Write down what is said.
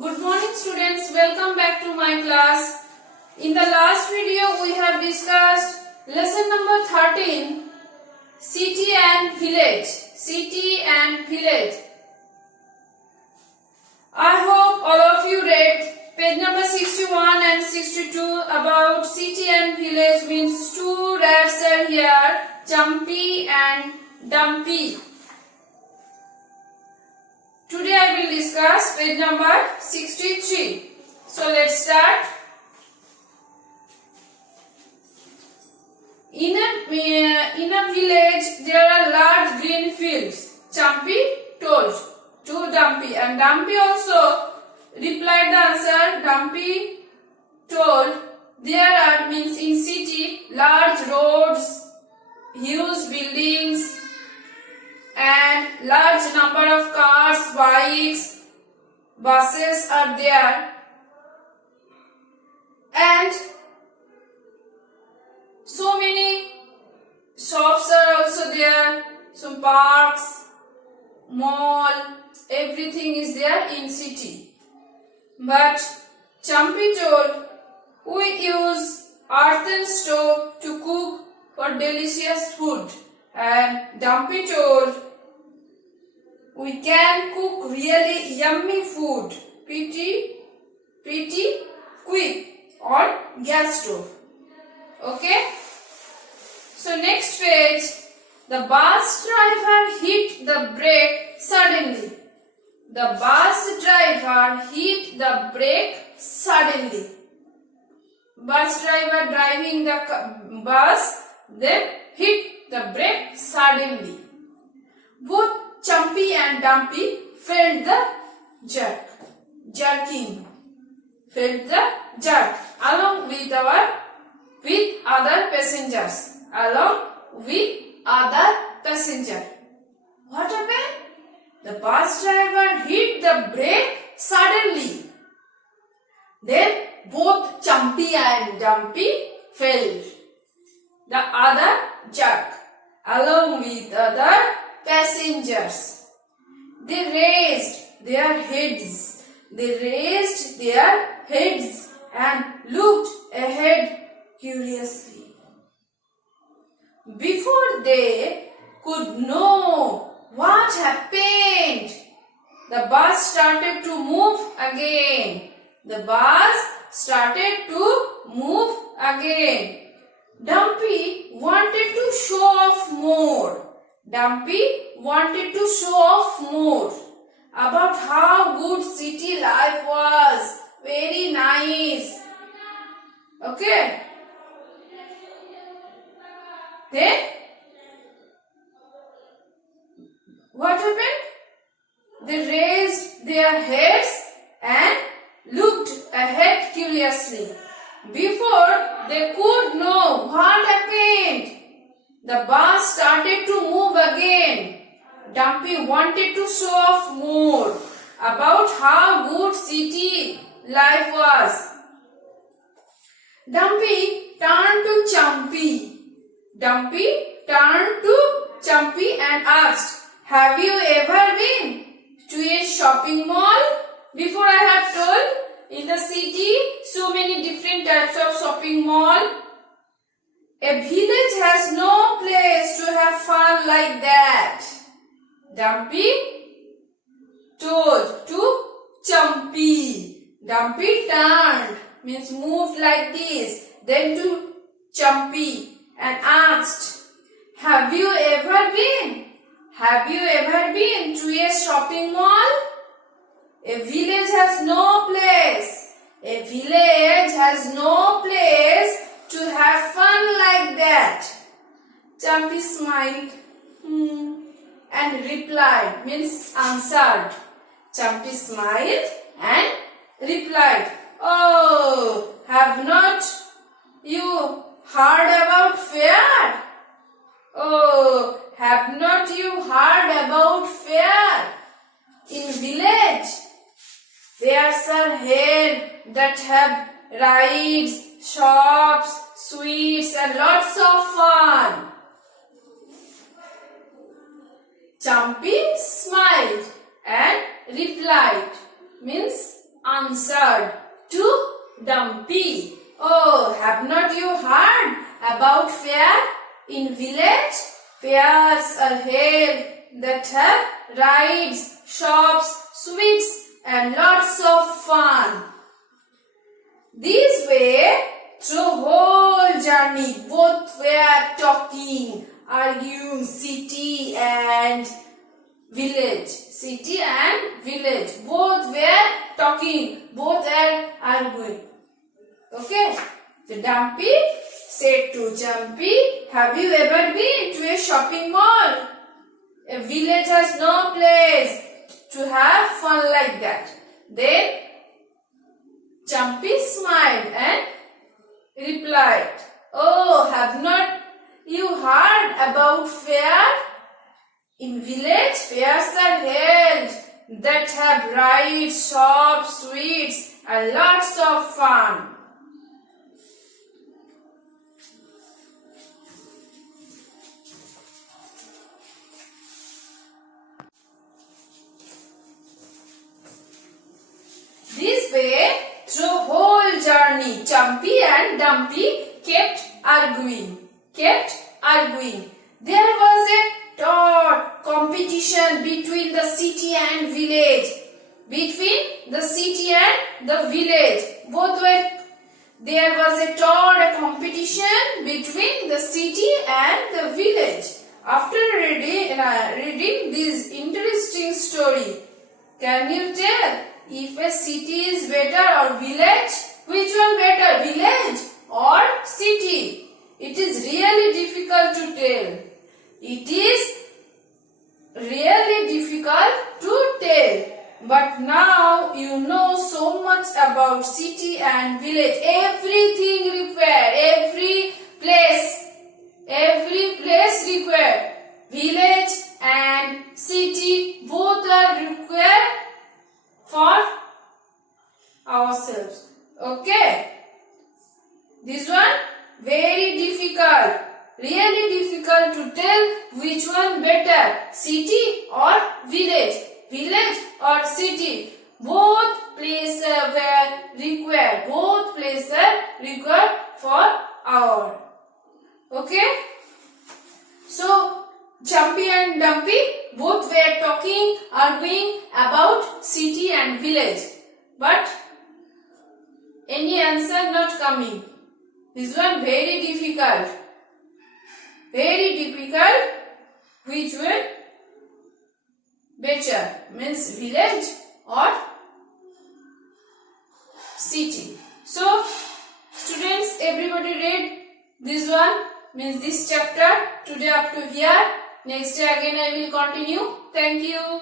Good morning students, welcome back to my class. In the last video we have discussed lesson number 13, city and village. City and village. I hope all of you read page number 61 and 62 about city and village. Means two rats are here, Jumpy and Dumpy. Today I will discuss page number 63. So let's start. In a village there are large green fields. Jumpy told to Dumpy, and Dumpy also replied the answer. Dumpy told there are, means in city, large roads, huge buildings and large number of cars, bikes, buses are there, and so many shops are also there, some parks, mall, everything is there in city. But Chumpy told we use earthen stove to cook for delicious food, and Dumpy told we can cook really yummy food pretty quick on gas stove. Okay. So next page, the bus driver hit the brake suddenly. The bus driver hit the brake suddenly. Bus driver driving the bus then hit the brake suddenly. Both Chumpy and Dumpy felt the jerking, felt the jerk along with other passengers. What happened? The bus driver hit the brake suddenly. Then both Chumpy and Dumpy felt the other jerk along with other passengers. They raised their heads. And looked ahead curiously. Before they could know what happened, the bus started to move again. Dumpy wanted to show off more. About how good city life was. Very nice. Okay. Then what happened? They raised their heads and looked ahead curiously. Before they could know what happened, the bus started to move again. Dumpy wanted to show off more about how good city life was. Dumpy turned to Chumpy and asked, have you ever been to a shopping mall? Before I have told, in the city, so many different types of shopping mall. A village has no place to have fun like that. Dumpy told to Chumpy. Dumpy turned, means moved like this, then to Chumpy and asked, have you ever been to a shopping mall? A village has no place to have fun like that. Chumpy smiled and replied, means answered. Chumpy smiled and replied, oh, have not you heard about fair? In village, there are held that have rides, shops, sweets and lots of fun. Chumpy smiled and replied, means answered to Dumpy. Oh, have not you heard about fair in village? Fairs are held that have rides, shops, sweets and lots of fun. This way, through whole journey, both were talking, arguing, city and village. City and village. Both were talking, both were arguing. Okay? So Dumpy said to Jumpy, have you ever been to a shopping mall? A village has no place to have fun like that. Then Jumpy smiled and replied, oh, have not you heard about fair? In village, fairs are held that have rides, shops, sweets and lots of fun. This way, through whole journey, Jumpy and Dumpy kept arguing. There was a taught competition between the city and village. There was a taught competition between the city and the village. After reading this interesting story, can you tell if a city is better or village? Which one better, village or city? It is really difficult to tell. But now you know so much about city and village. Everything required, every place required. Village and city both are required for ourselves. Okay? This one very difficult. Really difficult to tell which one better, city or village. Village or city. Both places were required. Both places required for our. Okay? So, Jumpy and Dumpy both were talking, arguing about city and village. But any answer not coming. This one very difficult. Which one better? Means village or city. So, students, everybody read this one, means this chapter today up to here. Next day again I will continue. Thank you.